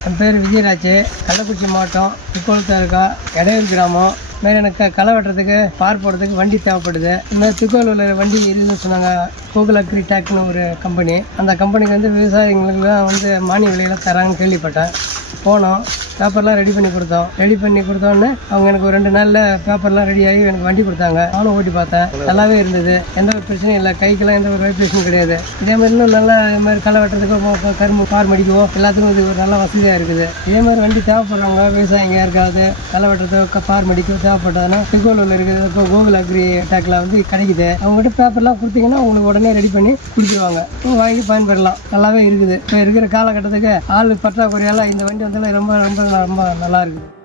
என் பேர் விஜயராஜ். கள்ளக்குறிச்சி மாவட்டம் திருக்கோள் தாலுக்கா இடையூர் கிராமம். மாரி எனக்கு களை வெட்டுறதுக்கு பார் போடுறதுக்கு வண்டி தேவைப்படுது. இதுமாதிரி திருக்கோவிலூரில் வண்டி இருக்குதுன்னு சொன்னாங்க. கூகுள் அக்ரி டேக்னு ஒரு கம்பெனி அந்த கம்பெனிக்கு வந்து விவசாயிகளுக்குலாம் வந்து மானிய விலையெல்லாம் தராங்கன்னு கேள்விப்பட்டேன். போனோம். பேப்பர்லாம் ரெடி பண்ணி கொடுத்தோம். ரெடி பண்ணி கொடுத்தோன்னே அவங்க எனக்கு ஒரு ரெண்டு நாளில் பேப்பர்லாம் ரெடி ஆகி எனக்கு வண்டி கொடுத்தாங்க. நானும் ஓட்டி பார்த்தேன். நல்லாவே இருந்தது. எந்த ஒரு பிரச்சனையும் இல்லை. கைக்கெல்லாம் எந்த ஒரு வைப்ரேஷனும் கிடையாது. இதே மாதிரி இன்னும் நல்லா இது மாதிரி களை வெட்டுறதுக்கு கரும்பு பார் மடிக்குவோம். எல்லாத்துக்கும் இது ஒரு நல்ல வசதியாக இருக்குது. இதே மாதிரி வண்டி தேவைப்படுறவங்க விவசாயிங்க யாருக்காவது களை வெட்டுறதுக்கு பார் மடிக்கும் தேவைப்பட்டதுன்னா திருக்கோளூரில் இருக்குது. இப்போ கூகுள் அக்ரி டேக்கில் வந்து கிடைக்குது. அவங்ககிட்ட பேப்பர்லாம் கொடுத்தீங்கன்னா உங்களுக்கு உடனே ரெடி பண்ணி கொடுத்துருவாங்க. வாங்கி பயன்பெறலாம். நல்லாவே இருக்குது. இப்போ இருக்கிற காலகட்டத்துக்கு ஆள் பற்றாக்குறையால் இந்த வண்டி வந்து ரொம்ப ரொம்ப ரொம்ப நல்லா இருக்குது